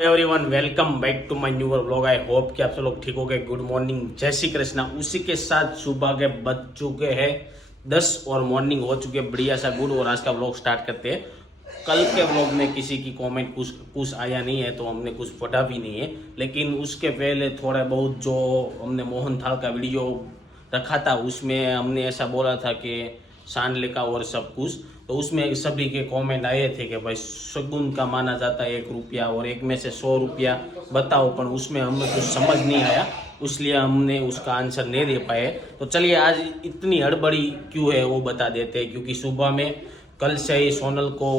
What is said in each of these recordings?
Everyone welcome back to my new vlog. I hope कि आप सब लोग ठीक हो गए। गुड मॉर्निंग, जय श्री कृष्णा। उसी के साथ सुबह के बज चुके हैं 10 और मॉर्निंग हो चुके हैं बढ़िया सा गुड। और आज का व्लॉग स्टार्ट करते हैं। कल के व्लॉग में किसी की कमेंट कुछ आया नहीं है तो हमने कुछ पढ़ा भी नहीं है, लेकिन उसके पहले थोड़ा बहुत जो हमने मोहन थाल का वीडियो रखा था उसमें हमने ऐसा बोला था कि सांडले का और सब कुछ, तो उसमें सभी के कमेंट आए थे कि भाई शगुन का माना जाता है 1 रुपया और एक में से 100 रुपया बताओ, पर उसमें हमें कुछ समझ नहीं आया, इसलिए हमने उसका आंसर नहीं दे पाए। तो चलिए आज इतनी हड़बड़ी क्यों है वो बता देते हैं, क्योंकि सुबह में कल से ही सोनल को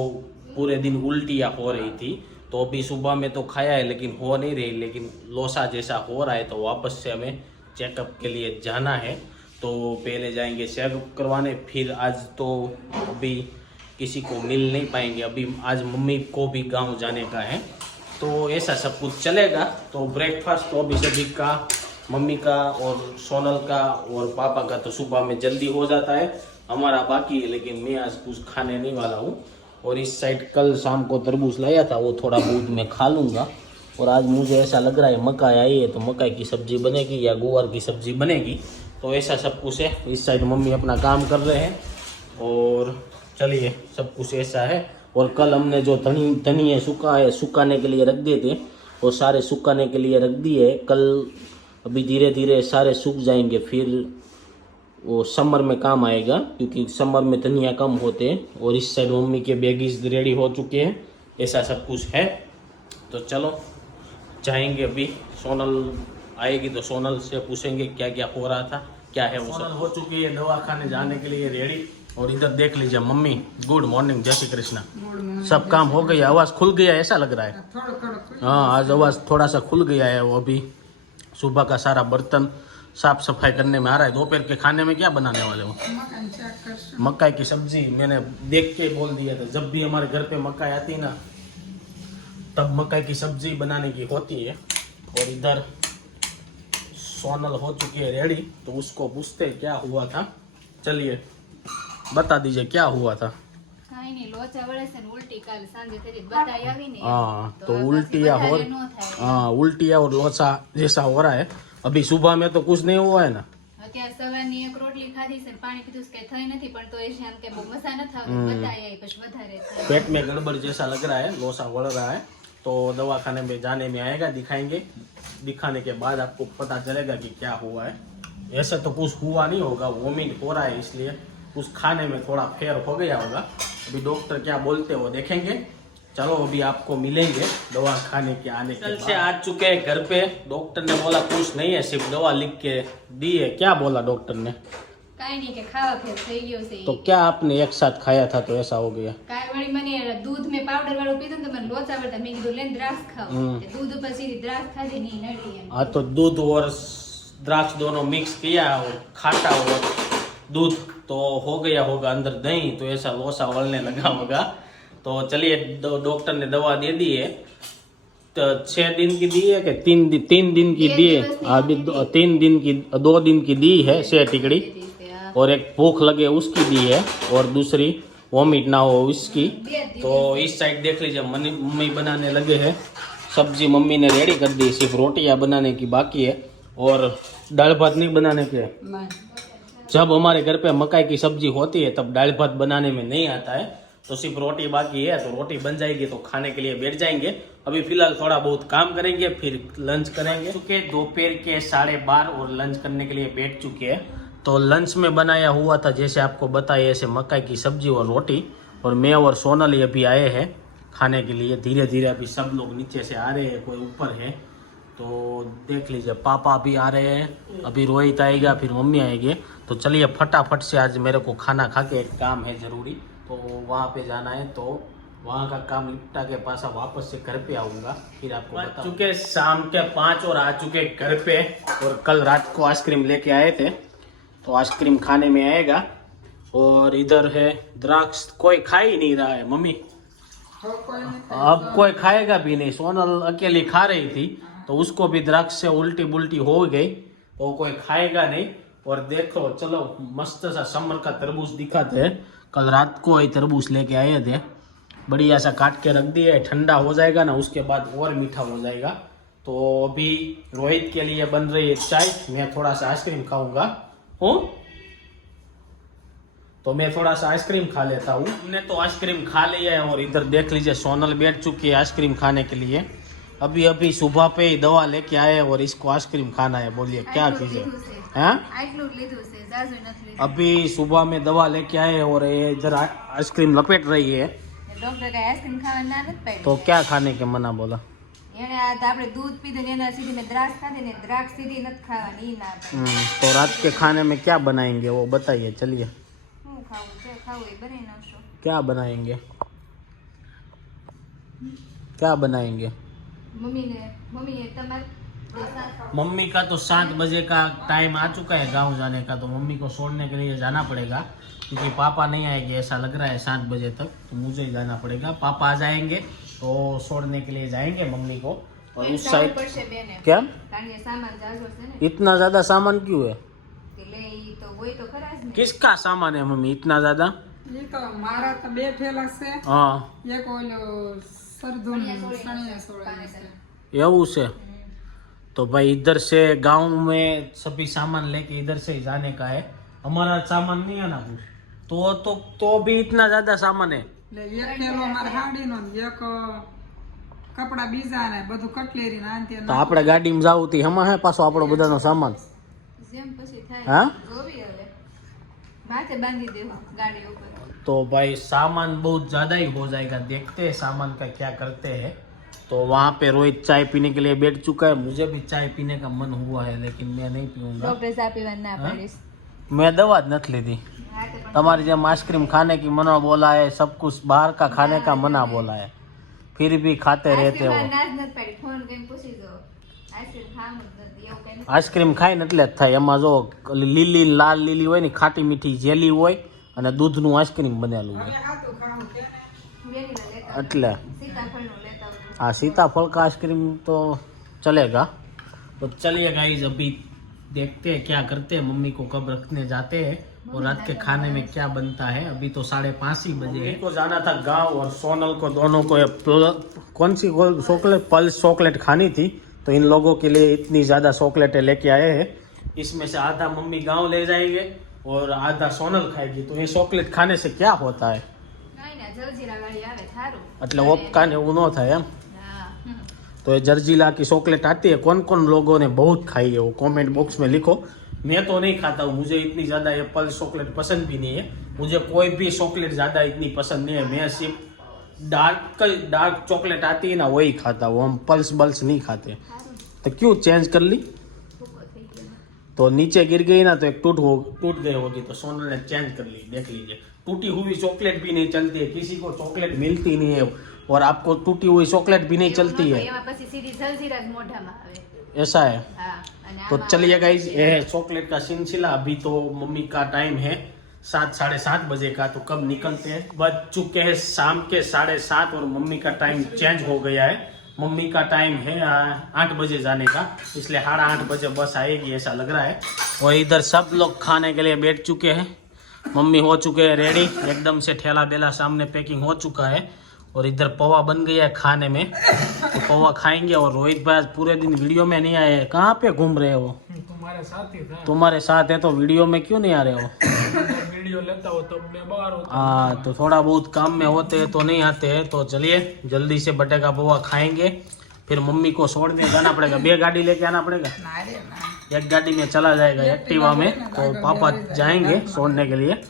पूरे दिन उल्टियाँ हो रही थी। तो अभी सुबह में तो खाया है लेकिन हो नहीं रही, लेकिन लोसा जैसा हो रहा है, तो वापस से हमें चेकअप के लिए जाना है। तो पहले जाएंगे चेकअप करवाने, फिर आज तो अभी किसी को मिल नहीं पाएंगे, अभी आज मम्मी को भी गांव जाने का है, तो ऐसा सब कुछ चलेगा। तो ब्रेकफास्ट तो अभी सभी का, मम्मी का और सोनल का और पापा का तो सुबह में जल्दी हो जाता है, हमारा बाकी है, लेकिन मैं आज कुछ खाने नहीं वाला हूँ। और इस साइड कल शाम को तरबूज लाया था, वो थोड़ा बहुत मैं खा लूँगा। और आज मुझे ऐसा लग रहा है मकाई आई है तो मकाई की सब्जी बनेगी या गुआर की सब्जी बनेगी, तो ऐसा सब कुछ है। इस साइड मम्मी अपना काम कर रहे हैं और चलिए सब कुछ ऐसा है। और कल हमने जो धनिया सुखाने के लिए रख दिए थे वो सारे सुखाने के लिए रख दिए। कल अभी धीरे धीरे सारे सूख जाएंगे, फिर वो समर में काम आएगा, क्योंकि समर में धनिया कम होते हैं। और इस साइड मम्मी के बैगीज रेडी हो चुके हैं, ऐसा सब कुछ है। तो चलो जाएंगे, अभी सोनल आएगी तो सोनल से पूछेंगे क्या क्या हो रहा था, क्या है वो। सोनल हो चुकी है दवाखाने जाने के लिए रेडी। और इधर देख लीजिए मम्मी, गुड मॉर्निंग, जय श्री कृष्णा। सब काम हो गया, आवाज़ खुल गया ऐसा लग रहा है। हाँ आज आवाज़ थोड़ा सा खुल गया है। वो अभी सुबह का सारा बर्तन साफ सफाई करने में आ रहा है। दोपहर के खाने में क्या बनाने वाले हो? मकाई की सब्जी। मैंने देख के बोल दिया था, जब भी हमारे घर पे मकाई आती ना तब मकाई की सब्जी बनाने की होती है। और इधर सोनल हो चुकी है रेडी, तो उसको पूछते क्या हुआ था। चलिए बता दीजिए क्या हुआ था। हाँ तो उल्टिया हो, हाँ उल्टिया और लोचा जैसा हो रहा है। अभी सुबह में तो कुछ नहीं हुआ है ना। पेट में गड़बड़ जैसा लग रहा है, लोसा बढ़ रहा है, तो दवाखाने में जाने में आएगा, दिखाएंगे। दिखाने के बाद आपको पता चलेगा कि क्या हुआ है। ऐसा तो कुछ हुआ नहीं होगा, वोमिट हो रहा है, इसलिए कुछ खाने में थोड़ा फेर हो गया होगा। अभी डॉक्टर क्या बोलते हैं वो देखेंगे। चलो अभी आपको मिलेंगे दवा खाने के आने के बाद। से आ चुके हैं घर पे। डॉक्टर ने बोला कुछ नहीं है, सिर्फ दवा लिख के दी है। क्या बोला डॉक्टर ने? नहीं के खावा फेर થઈ ગયો છે। तो क्या आपने एक साथ खाया था तो ऐसा हो गया? काय वળી મને दूध में पाउडर वाળું પીધું તો મને લોચા વળતા, મેં કીધું લેન દ્રાક્ષ ખાઓ, दूध પછી દ્રાક્ષ ખાધી નહીં નડી એમ। हाँ तो दूध और द्राक्ष दोनों मिक्स किया और खाटा और दूध तो हो गया होगा अंदर दही, तो ऐसा लोसा वलने लगा होगा। तो चलिए डॉक्टर ने दवा दे दी है। तो 6 दिन की दी है कि 3 दिन की दी है? अभी 3 दिन की, 2 दिन की दी है 6 टिकड़ी, और एक भूख लगे उसकी दी है, और दूसरी वॉमिट ना हो उसकी। तो इस साइड देख लीजिए मम्मी बनाने लगे हैं सब्जी। मम्मी ने रेडी कर दी, सिर्फ रोटियां बनाने की बाकी है और दाल भात नहीं बनाने के। जब हमारे घर पे मकाई की सब्जी होती है तब दाल भात बनाने में नहीं आता है, तो सिर्फ रोटी बाकी है। तो रोटी बन जाएगी तो खाने के लिए बैठ जाएंगे। अभी फिलहाल थोड़ा बहुत काम करेंगे, फिर लंच करेंगे। चुके दोपहर के 12:30 और लंच करने के लिए बैठ चुके हैं। तो लंच में बनाया हुआ था जैसे आपको बताया, ऐसे मकाई की सब्जी और रोटी। और मैं और सोनल अभी आए हैं खाने के लिए। धीरे धीरे अभी सब लोग नीचे से आ रहे हैं, कोई ऊपर है। तो देख लीजिए पापा भी आ रहे हैं, अभी रोहित आएगा, फिर मम्मी आएगी। तो चलिए फटाफट से आज मेरे को खाना खा के एक काम है ज़रूरी, तो वहाँ पे जाना है। तो वहाँ का काम निपटा के पास वापस से घर पे आऊँगा, फिर आपको बता चुके शाम के 5 और आ चुके घर पे। और कल रात को आइसक्रीम लेके आए थे, तो आइसक्रीम खाने में आएगा। और इधर है द्राक्ष, कोई खा ही नहीं रहा है मम्मी, अब कोई खाएगा भी नहीं। सोनल अकेली खा रही थी तो उसको भी द्राक्ष से उल्टी बुल्टी हो गई, तो कोई खाएगा नहीं। और देखो चलो मस्त सा समर का तरबूज दिखाते हैं। कल रात को ही तरबूज लेके आए थे, बढ़िया सा काट के रख दिया है, ठंडा हो जाएगा ना उसके बाद और मीठा हो जाएगा। तो अभी रोहित के लिए बन रही है चाय, मैं थोड़ा सा आइसक्रीम खाऊंगा। हूँ तो मैं थोड़ा सा आइसक्रीम खा लेता हूँ। हमने तो आइसक्रीम खा लिया है और इधर देख लीजिए सोनल बैठ चुकी है आइसक्रीम खाने के लिए। अभी अभी सुबह पे ही दवा लेके आए और इसको आइसक्रीम खाना है। बोलिए क्या चीज़ है? अभी सुबह में दवा लेके आए और ये इधर आइसक्रीम लपेट रही है। डॉक्टर का आइसक्रीम खाना નથી પાડી तो क्या खाने के मना बोला? એને આ તો આપણે દૂધ પીધું ને એના સીધી મેં દ્રાક્ષ ખાધી ને દ્રાક્ષ સીધી નથી ખાવાની ઈ ના પાડી। तो रात के खाने में क्या बनाएंगे वो बताइए। चलिए હું ખાવું જે ખાવું એ બનાવી નાખશો। क्या बनाएंगे? क्या बनाएंगे? મમ્મીએ તમારે मम्मी का तो 7 बजे का टाइम आ चुका है गांव जाने का, तो मम्मी को छोड़ने के लिए जाना पड़ेगा क्योंकि पापा नहीं आएंगे ऐसा लग रहा है 7 बजे तक, तो मुझे ही जाना पड़ेगा। पापा आ जाएंगे तो छोड़ने के लिए जाएंगे मम्मी को। और उस साइड પડશે બેને क्या કારણ કે સામાન જાજો છે ને इतना ज्यादा सामान क्यों है? કે લે ઈ તો હોય તો ખરા જ ને। किसका सामान है मम्मी इतना ज्यादा? ये तो मारा तो बे ठेला से हाँ एक ओलो सरदून सणिया सोड़ा से એવું છે। तो भाई इधर से गांव में सभी सामान लेके इधर से ही जाने का है। हमारा सामान नहीं है ना कुछ, तो भी इतना ज्यादा सामान है। ले एक ठेलो मार हाडी नो एक कपड़ा बीजा ने બધું કટલેરી ના અંતે તો આપણે ગાડીમાં જાવું તી હમા હે પાછો આપણો બધાનો સામાન। જેમ પછી થાય हाँ જોવી હવે માથે બાંધી દેવું ગાડી ઉપર। तो भाई सामान बहुत ज्यादा ही हो जाएगा, देखते हैं सामान का क्या करते हैं। तो वहाँ पे रोहित चाय पीने के लिए बैठ चुका है। मुझे भी चाय पीने का मन हुआ है लेकिन मैं नहीं पीऊंगा। ડોક્ટર ચા પીવાની ના પાડીશ। मैं दवा જ નથી લીધી। હા તે પણ તમારી જેમ आइसक्रीम खाने की मना बोला है, सब कुछ बाहर का खाने का मना बोला है, फिर भी खाते रहते हो। આઈસ્ક્રીમ ના જ નથી પાડી ફોન કરીને પૂછી જો આઈસ્ક્રીમ ખાવાનું જ નથી એવું કઈ આઈસ્ક્રીમ ખાઈને એટલે જ થાય। એમાં જો લીલી લાલ લીલી હોય ને ખાટી મીઠી જેલી હોય અને દૂધનું આઈસ્ક્રીમ બનેલું હોય હાતું ખાવું કે વેનીલા લેતા એટલે સીતાફળનું લેતા આવજો। हाँ सीताफल का आइसक्रीम तो चलेगा। तो चलिए गाइस अभी देखते हैं क्या करते हैं, मम्मी को कब रखने जाते हैं और रात के खाने में क्या बनता है। अभी तो 5:30 ही बजे है। को जाना था गांव और सोनल को दोनों को कौन सी चॉकलेट पल्स चॉकलेट खानी थी, तो इन लोगों के लिए इतनी ज़्यादा चॉकलेटें लेके आए हैं। इसमें से आधा मम्मी गाँव ले जाएंगे और आधा सोनल खाएगी। तो ये चॉकलेट खाने से क्या होता है? કાઈ ના જલજીરા વાળી આવે થારું એટલે ઓપકા ને એવું ન થાય એમ। હા तो ये जर्जिला की चॉकलेट आती है, कौन कौन लोगों ने बहुत खाई है वो कमेंट बॉक्स में लिखो। मैं तो नहीं खाता हूँ, मुझे इतनी ज़्यादा ये पल्स चॉकलेट पसंद भी नहीं है। मुझे कोई भी चॉकलेट ज़्यादा इतनी पसंद नहीं है। मैं सिर्फ डार्क चॉकलेट आती है ना वही खाता हूँ, हम पल्स बल्स नहीं खाते। तो क्यों चेंज कर ली? ભૂકો થઈ ગયો तो नीचे गिर गई ना तो एक टूट गई होगी, तो सोनल ने चेंज कर ली। देख लीजिए टूटी हुई चॉकलेट भी नहीं चलती है, किसी को चॉकलेट मिलती नहीं है और आपको टूटी हुई चॉकलेट भी नहीं चलती है। એમાં પછી સીધી જલજીરા જ મોઢામાં આવે। ऐसा है। હા અને तो चलिए गाइज ये है चॉकलेट का सिलसिला। अभी तो मम्मी का टाइम है 7 साढ़े 7 बजे का, तो कब निकलते हैं? बज चुके हैं शाम के 7:30 और मम्मी का टाइम चेंज हो गया है। मम्मी का टाइम है 8 बजे जाने का, इसलिए 8:30 बजे बस आएगी ऐसा लग रहा है। और इधर सब लोग खाने के लिए बैठ चुके हैं। मम्मी हो चुके हैं रेडी, एकदम से ठेला बेला सामने पैकिंग हो चुका है। और इधर पौवा बन गया है खाने में, तो पौवा खाएंगे। और रोहित भाई आज पूरे दिन वीडियो में नहीं आए, कहाँ पे घूम रहे हो? तुम्हारे साथ ही था तुम्हारे साथ है तो वीडियो में क्यों नहीं आ रहे हो? वीडियो लेता हो तब मैं बाहर होता हाँ तो थोड़ा बहुत काम में होते हैं तो नहीं आते हैं। तो चलिए जल्दी से बटेका पौवा खाएंगे, फिर मम्मी को छोड़ने जाना पड़ेगा। 2 गाड़ी लेके आना पड़ेगा, ना रे ना एक गाड़ी में चला जाएगा एक्टिवा में, तो पापा जाएंगे छोड़ने के लिए।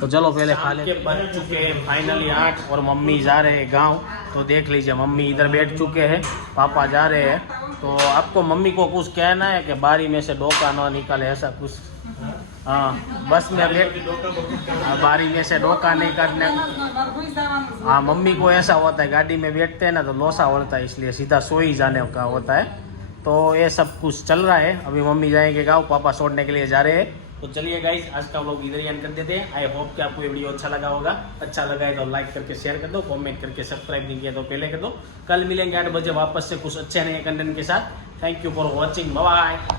तो चलो पहले खा ले। बज चुके हैं फाइनली 8 और मम्मी जा रहे हैं गांव। तो देख लीजिए मम्मी इधर बैठ चुके हैं, पापा जा रहे हैं। तो आपको मम्मी को कुछ कहना है कि बारी में से डोका ना निकाले ऐसा कुछ? हाँ बस में बारी में से डोका नहीं काटने। हाँ मम्मी को ऐसा होता है, गाड़ी में बैठते हैं ना तो लोसा होता है, इसलिए सीधा सो ही जाने का होता है। तो ये सब कुछ चल रहा है। अभी मम्मी जाएंगे गाँव, पापा छोड़ने के लिए जा रहे हैं। तो चलिए गाइस आज का व्लॉग इधर ही एंड कर देते हैं। आई होप कि आपको ये वीडियो अच्छा लगा होगा। अच्छा लगा है तो लाइक करके शेयर कर दो, कमेंट करके सब्सक्राइब नहीं किया तो पहले कर दो। कल मिलेंगे 8 बजे वापस से कुछ अच्छे नए कंटेंट के साथ। Thank you for watching, bye bye.